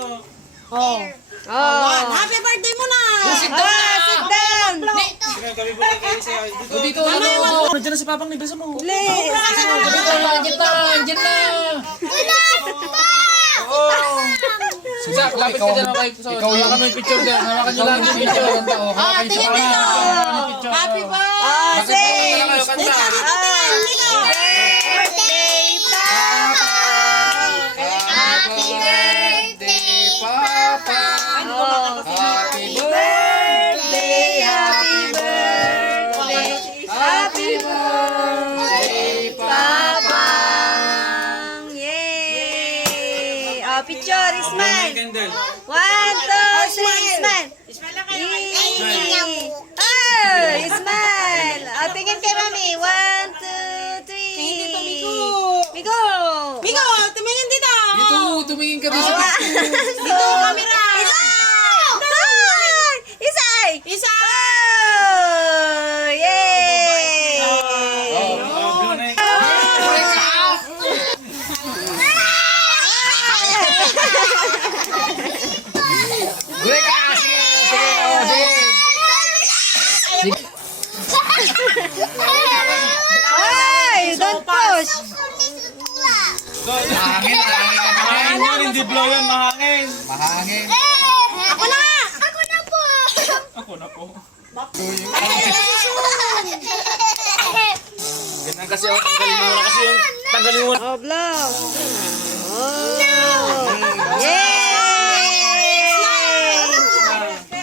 Oh. Happy birthday mo na! Sit down! Sit down! Kami po kayo sa Dito ano? Nandiyan na si Papang, nibasa mo. Uli! Dito na, dyan na! Susak, lapit ka dyan kay Susak. Ikaw yung may picture dyan. Hawakan nyo lang yung picture. Hawakan nyo sa picture. Happy birthday! Happy birthday, Papa! Happy birthday, Happy birthday! happy birthday, Papa! Yay! Oh, picture, smile! Candle. 1, 2, 3, smile! Yay! Oh, smile! Oh, tingin kay mami. 1, 2, 3. Migo! Migo, tumingin dito! Dito, tumingin ka doon sa picture. Dito, camera! Isa! Isa! Oh! Yay! Blue na yung... Gure ka! Sige! Sige! Oh, sige! Ay! Don't push! Mahangin, mahangin, Mahangin yun, hindi blow yun, mahangin. mahangin. Ako na! Ako na po. Ganyan kasi ako, tanggalin mo na kasi yung tanggalin mo. Oh, blow! Oh! Yay!